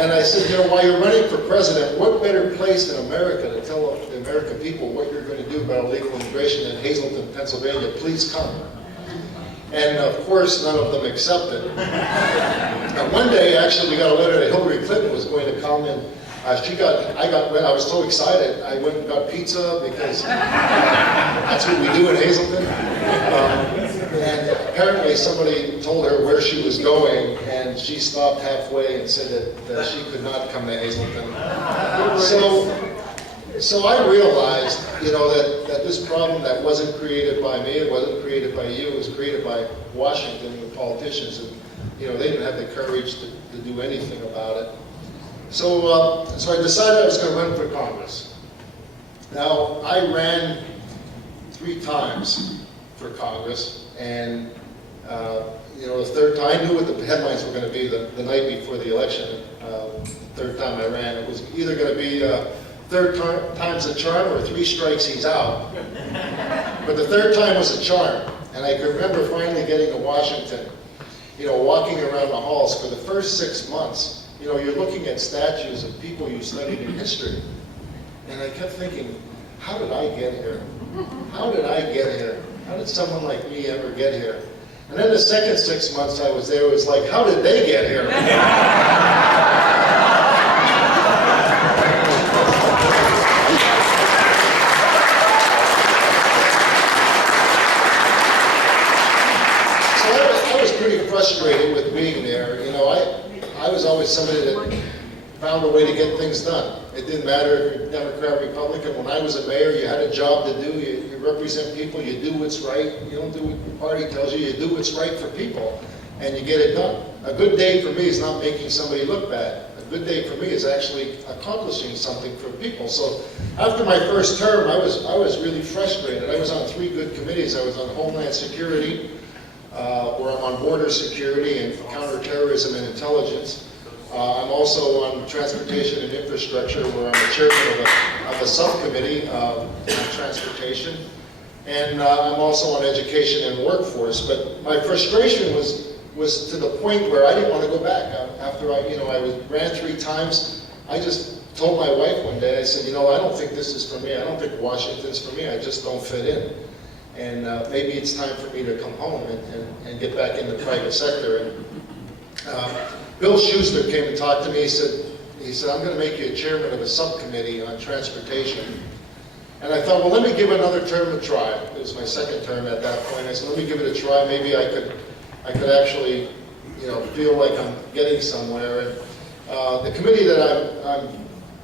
And I said, you know, while you're running for president, what better place in America to tell the American people what you're going to do about illegal immigration in Hazleton, Pennsylvania? Please come. And of course, none of them accepted. And one day, actually, we got a letter that Hillary Clinton was going to come, and I was so excited, I went and got pizza because that's what we do in Hazleton. And apparently somebody told her where she was going, and she stopped halfway and said that she could not come to Hazleton. So I realized, you know, that this problem that wasn't created by me, it wasn't created by you, it was created by Washington, the politicians, and you know, they didn't have the courage to do anything about it. So I decided I was going to run for Congress. Now, I ran 3 times for Congress, and you know, the third time, I knew what the headlines were going to be the night before the election. Third time I ran, it was either going to be third time's a charm or 3 strikes he's out. But the third time was a charm, and I can remember finally getting to Washington, you know, walking around the halls for the first 6 months. you know, you're looking at statues of people you studied in history. And I kept thinking, how did I get here? How did I get here? How did someone like me ever get here? And then the second 6 months I was there, it was like, how did they get here? So I was pretty frustrated with being there. You know, I was always somebody that found a way to get things done. It didn't matter if you're Democrat, Republican. When I was a mayor, you had a job to do. You represent people. You do what's right. You don't do what your party tells you. You do what's right for people, and you get it done. A good day for me is not making somebody look bad. A good day for me is actually accomplishing something for people. So after my first term, I was really frustrated. I was on 3 good committees. I was on Homeland Security, where I'm on border security and counterterrorism and intelligence. I'm also on transportation and infrastructure, where I'm the chairman of a subcommittee on transportation. And I'm also on education and workforce. But my frustration was to the point where I didn't want to go back. After I ran 3 times, I just told my wife one day, I said, you know, I don't think this is for me. I don't think Washington's for me. I just don't fit in. And maybe it's time for me to come home and get back in the private sector. And Bill Schuster came and talked to me. He said, I'm going to make you a chairman of a subcommittee on transportation. And I thought, well, let me give another term a try. It was my second term at that point. I said, let me give it a try. Maybe I could actually, you know, feel like I'm getting somewhere. And the committee that I'm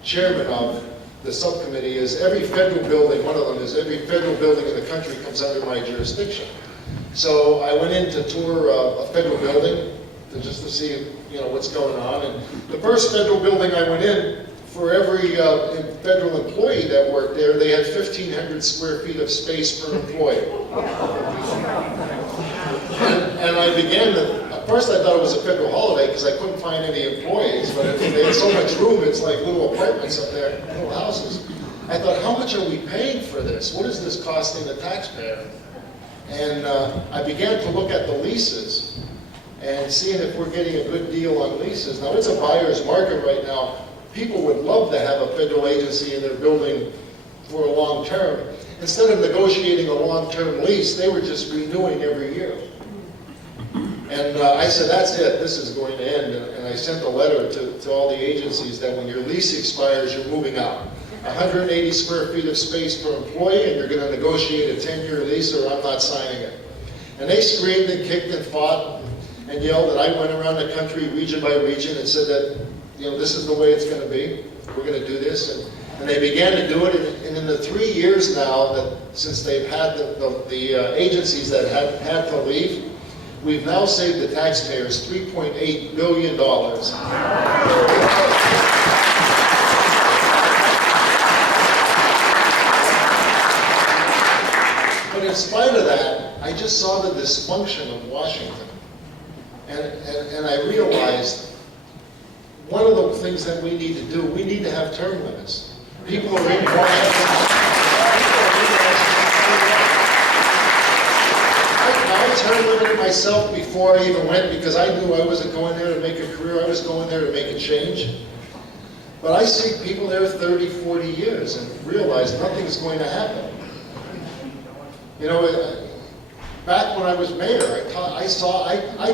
chairman of, the subcommittee, is every federal building. One of them is every federal building in the country comes under my jurisdiction. So I went in to tour a federal building just to see, you know, what's going on. And the first federal building I went in, for every federal employee that worked there, they had 1,500 square feet of space per employee. And I began to, at first I thought it was a federal holiday because I couldn't find any employees, but they had so much room, it's like little apartments up there, little houses. I thought, how much are we paying for this? What is this costing the taxpayer? And I began to look at the leases and seeing if we're getting a good deal on leases. Now, it's a buyer's market right now. People would love to have a federal agency in their building for a long term. Instead of negotiating a long-term lease, they were just renewing every year. And I said, that's it, this is going to end. And I sent a letter to all the agencies that when your lease expires, you're moving out. 180 square feet of space per employee, and you're going to negotiate a 10-year lease, or I'm not signing it. And they screamed and kicked and fought and yelled, and I went around the country, region by region, and said that, you know, this is the way it's going to be. We're going to do this. And they began to do it, and in the 3 years now, that since they've had the agencies that have had to leave, we've now saved the taxpayers $3.8 billion. But in spite of that, I just saw the dysfunction of Washington. And I realized one of the things that we need to do, we need to have term limits. People are in Washington. I term limited myself before I even went because I knew I wasn't going there to make a career. I was going there to make a change. But I see people there 30, 40 years and realize nothing's going to happen. You know, back when I was mayor, I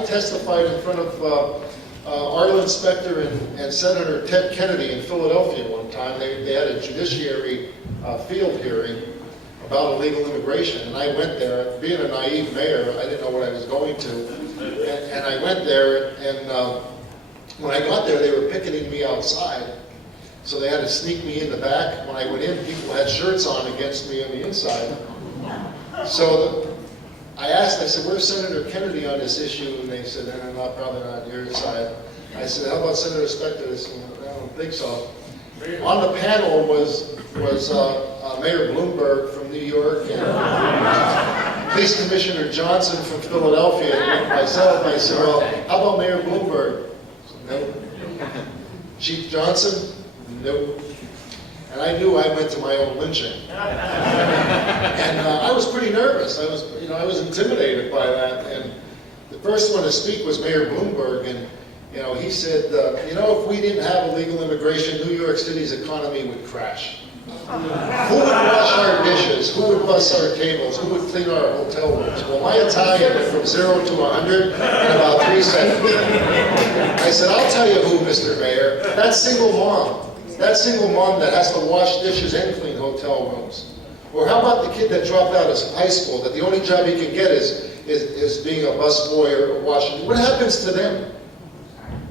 testified in front of Arlen Specter and Senator Ted Kennedy in Philadelphia one time. They had a judiciary field hearing about illegal immigration, and I went there. Being a naive mayor, I didn't know what I was going to, and I went there, and when I got there, they were picketing me outside, so they had to sneak me in the back. When I went in, people had shirts on against me on the inside. So I asked, I said, where's Senator Kennedy on this issue? And they said, no, probably not on your side. I said, how about Senator Specter? They said, I don't think so. On the panel was Mayor Bloomberg from New York and Police Commissioner Johnson from Philadelphia and myself. I said, well, how about Mayor Bloomberg? No. Chief Johnson? No. And I knew I went to my own lynching. And I was pretty nervous. I was intimidated by that. And the first one to speak was Mayor Bloomberg. And You know, he said, you know, if we didn't have illegal immigration, New York City's economy would crash. Who would wash our dishes? Who would bus our tables? Who would clean our hotel rooms? Well, my Italian went from 0 to 100 in about 3 seconds. I said, I'll tell you who, Mr. Mayor. That single mom. That single mom that has to wash dishes and clean hotel rooms. Or how about the kid that dropped out of high school, that the only job he can get is being a busboy or washing? What happens to them?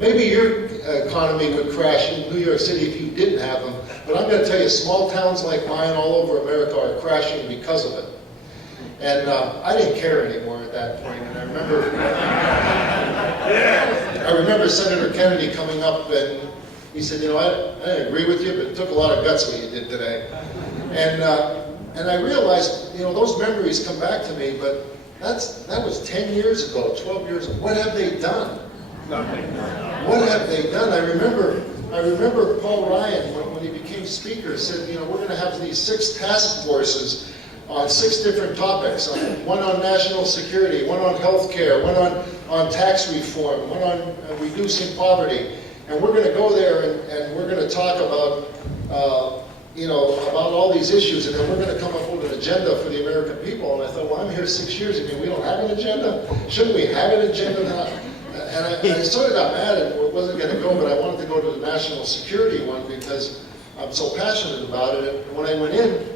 Maybe your economy would crash in New York City if you didn't have them, but I'm going to tell you, small towns like mine all over America are crashing because of it. And I didn't care anymore at that point. And I remember Senator Kennedy coming up and he said, you know, I agree with you, but it took a lot of guts what you did today. And I realized, you know, those memories come back to me, but that was 10 years ago, 12 years ago. What have they done? Nothing. What have they done? I remember Paul Ryan, when he became speaker, said, you know, we're going to have these 6 task forces on 6 different topics. One on national security, one on health care, one on tax reform, one on reducing poverty. And we're going to go there and we're going to talk about, you know, about all these issues, and then we're going to come up with an agenda for the American people. And I thought, well, I'm here 6 years. I mean, we don't have an agenda? Shouldn't we have an agenda now? And I sort of got mad and wasn't going to go, but I wanted to go to the national security one because I'm so passionate about it. And when I went in,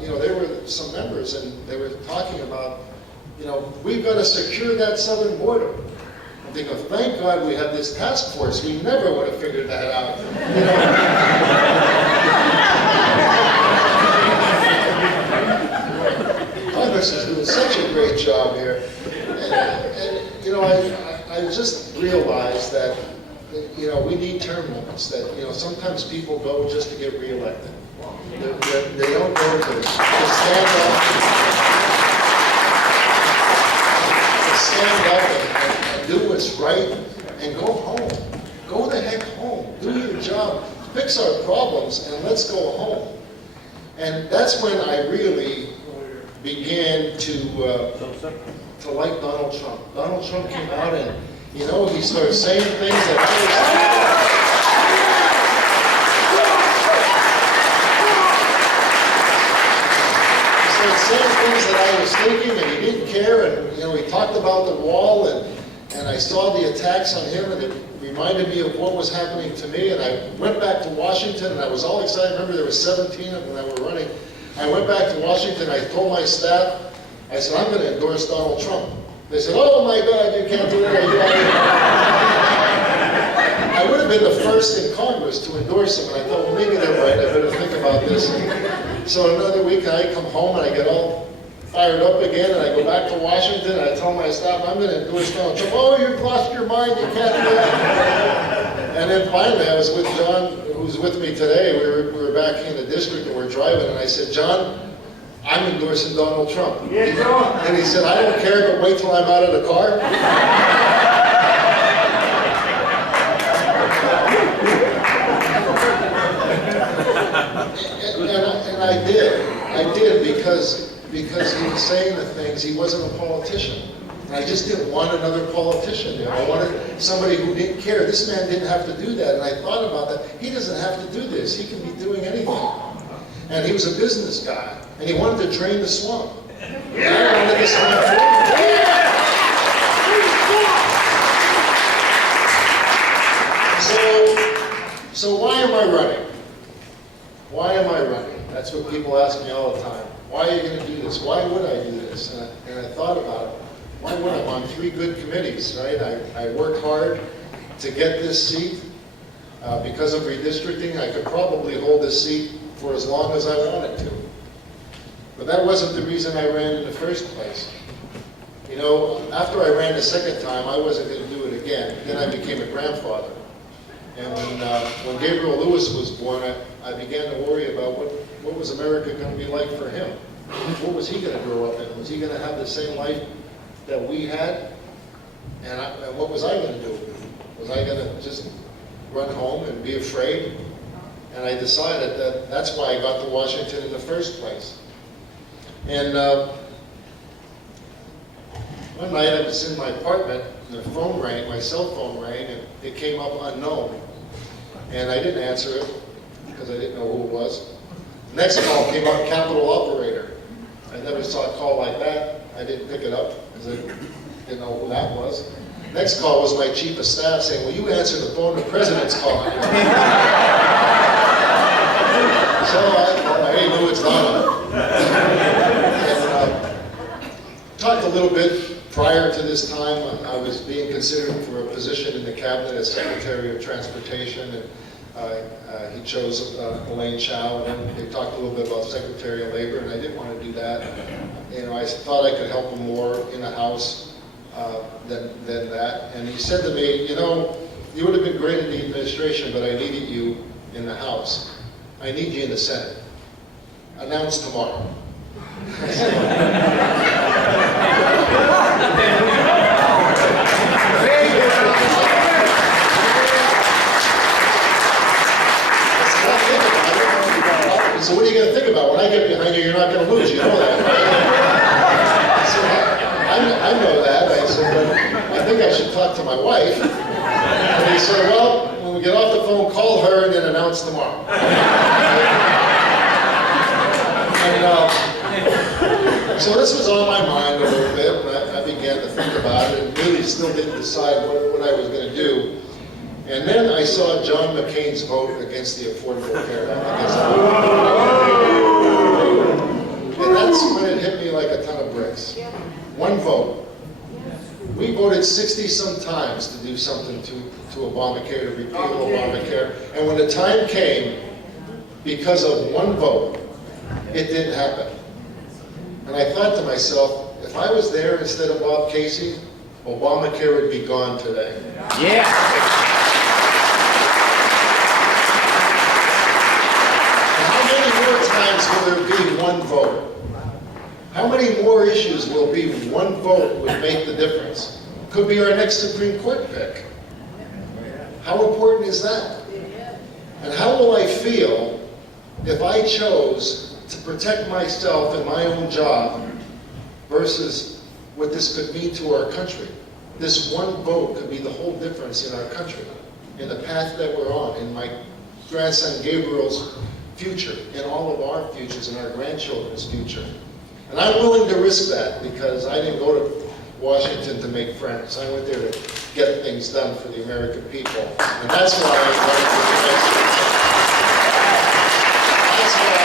you know, there were some members and they were talking about, you know, we've got to secure that southern border. I'm thinking, thank God we have this task force. We never would have figured that out. You know? Congress is doing such a great job here. And you know, I just realized that, you know, we need term limits, that, you know, sometimes people go just to get reelected. They don't go to stand up and do what's right and go home. Go the heck home. Do your job. Fix our problems and let's go home. And that's when I really began to like Donald Trump. Donald Trump came out and, you know, he started saying things that I was thinking, and he didn't care, and, you know, he talked about the wall, and I saw the attacks on him, and it reminded me of what was happening to me, and I went back to Washington, and I was all excited. Remember, there were 17 of them that were running. I went back to Washington, I told my staff, I said, I'm going to endorse Donald Trump. They said, oh my God, you can't do that. I would have been the first in Congress to endorse him, and I thought, well, maybe they're right, I better think about this. So another week, I come home and I get all fired up again, and I go back to Washington, and I tell my staff, I'm going to endorse Donald Trump. Oh, you've lost your mind, you can't do that. And then finally, I was with John, who's with me today. We were back in the district, and we're driving, and I said, John, I'm endorsing Donald Trump. Yeah, John. And he said, I don't care, but wait till I'm out of the car. And I did because he was saying the things. He wasn't a politician. And I just didn't want another politician there. I wanted somebody who didn't care. This man didn't have to do that. And I thought about that. He doesn't have to do this. He can be doing anything. And he was a business guy. And he wanted to drain the swamp. And I wanted the swamp drained. So why am I running? Why am I running? That's what people ask me all the time. Why are you going to do this? Why would I do this? And I thought about it. Why would I? I'm on 3 good committees, right? I worked hard to get this seat. Because of redistricting, I could probably hold this seat for as long as I wanted to. But that wasn't the reason I ran in the first place. You know, after I ran the second time, I wasn't going to do it again. Then I became a grandfather. And when Gabriel Lewis was born, I began to worry about what was America going to be like for him. What was he going to grow up in? Was he going to have the same life that we had? And what was I going to do? Was I going to just run home and be afraid? And I decided that that's why I got to Washington in the first place. And One night I was in my apartment, and the phone rang, my cell phone rang, and it came up unknown. And I didn't answer it, because I didn't know who it was. Next call came up, Capital Operator. I never saw a call like that. I didn't pick it up, because I didn't know who that was. Next call was my chief of staff saying, will you answer the phone, the president's calling you. So I knew it's not. And talked a little bit prior to this time. I was being considered for a position in the cabinet as Secretary of Transportation, and he chose Elaine Chao, and then they talked a little bit about Secretary of Labor, and I didn't want to do that. You know, I thought I could help him more in the House than that. And he said to me, you know, you would have been great in the administration, but I needed you in the House. I need you in the Senate. Announce tomorrow. So what are you going to think about? When I get behind you, you're not going to lose. You know that, right? So I know that. I said, but I think I should talk to my wife. And he said, well, when we get off the phone, call her and then announce tomorrow. And so this was on my mind a little bit, and I began to think about it, and really still didn't decide what I was going to do. And then I saw John McCain's vote against the Affordable Care Act. And that's when it hit me like a ton of bricks. One vote. We voted 60-some times to do something to Obamacare, to repeal Obamacare. And when the time came, because of one vote, it didn't happen. And I thought to myself, if I was there instead of Bob Casey, Obamacare would be gone today. Yeah. Will there be one vote? How many more issues will be one vote would make the difference? Could be our next Supreme Court pick. How important is that? And how will I feel if I chose to protect myself and my own job versus what this could mean to our country? This one vote could be the whole difference in our country, in the path that we're on, in my grandson Gabriel's future, in all of our futures, and our grandchildren's future. And I'm willing to risk that because I didn't go to Washington to make friends. I went there to get things done for the American people. And that's why I wanted to do this. That's why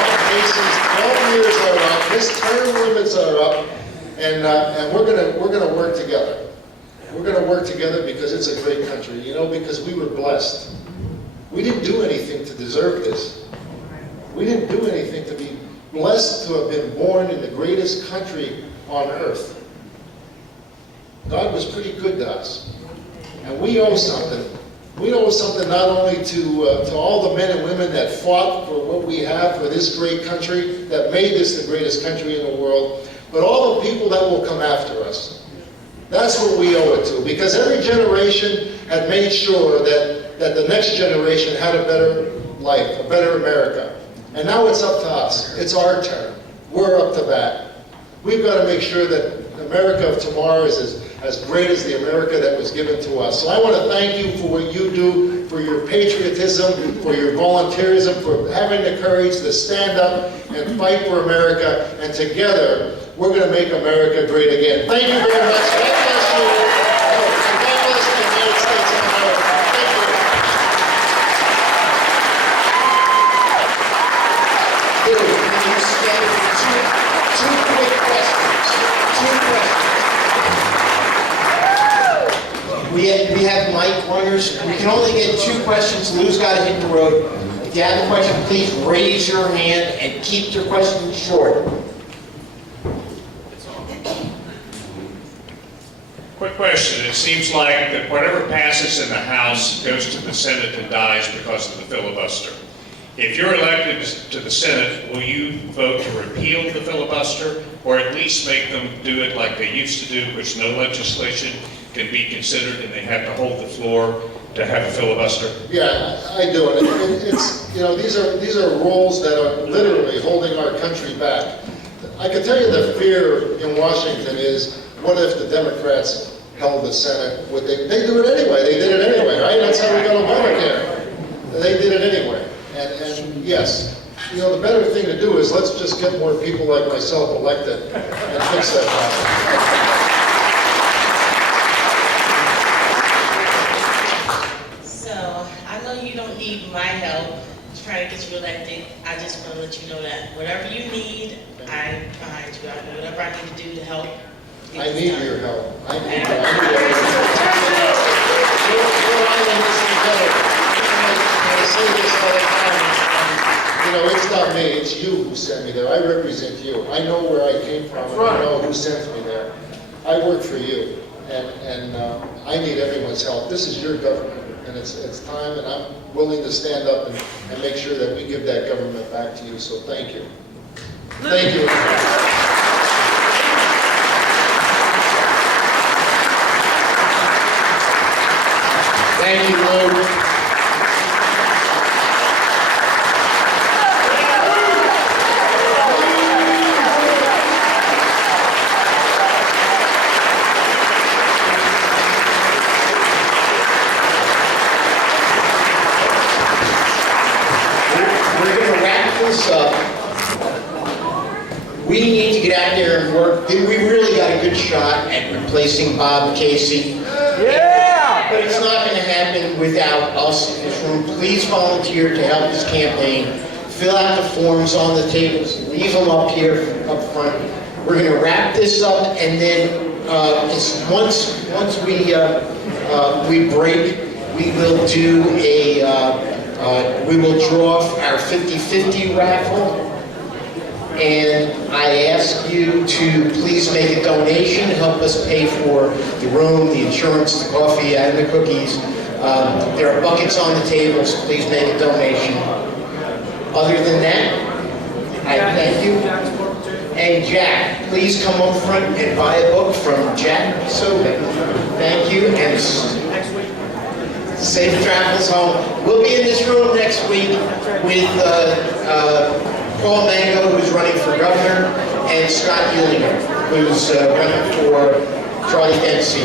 all cases, 12 years are up, his term limits are up, and we're gonna work together. We're gonna work together because it's a great country, you know, because we were blessed. We didn't do anything to deserve this. We didn't do anything to be blessed to have been born in the greatest country on earth. God was pretty good to us. And we owe something. We owe something not only to all the men and women that fought for what we have for this great country, that made this the greatest country in the world, but all the people that will come after us. That's what we owe it to, because every generation had made sure that the next generation had a better life, a better America. And now it's up to us. It's our turn. We're up to bat. We've got to make sure that America of tomorrow is as great as the America that was given to us. So I want to thank you for what you do, for your patriotism, for your volunteerism, for having the courage to stand up and fight for America. And together, we're going to make America great again. Thank you very much. God bless you. God bless the United States of America. Thank you. Two quick questions. We have mic runners. We can only get 2 questions. Lou's got to hit the road. If you have a question, please raise your hand and keep your questions short. Quick question. It seems like that whatever passes in the House goes to the Senate and dies because of the filibuster. If you're elected to the Senate, will you vote to repeal the filibuster or at least make them do it like they used to do, which no legislation can be considered and they have to hold the floor to have a filibuster? Yeah, I do. And it's, you know, these are rules that are literally holding our country back. I can tell you the fear in Washington is, what if the Democrats held the Senate? Would they do it anyway. They did it anyway, right? That's how we got Obamacare. They did it anyway. And yes, you know, the better thing to do is let's just get more people like myself elected and fix that problem. So, I know you don't need my help trying to get you elected. I just want to let you know that whatever you need, I'm behind you. I'll do whatever I need to do to help. I need your help. I need your help. I say this all the time. You know, it's not me, it's you who sent me there. I represent you. I know where I came from, and I know who sent me there. I work for you, and I need everyone's help. This is your government, and it's time, and I'm willing to stand up and make sure that we give that government back to you, so thank you. Thank you. Thank you, Lou. We're going to wrap this up. We need to get out there and work. We really got a good shot at replacing Bob Casey. But it's not going to happen without us in this room. Please volunteer to help this campaign. Fill out the forms on the tables. Leave them up here, up front. We're going to wrap this up, and then once we break, we will do we will draw our 50-50 raffle. And I ask you to please make a donation, help us pay for the room, the insurance, the coffee, and the cookies. There are buckets on the tables. Please make a donation. Other than that, I thank you. And Jack, please come up front and buy a book from Jack Soda. Thank you, and safe travels home. We'll be in this room next week with Paul Mango, who's running for governor, and Scott Yulinger, who's running for Charlie Dempsey.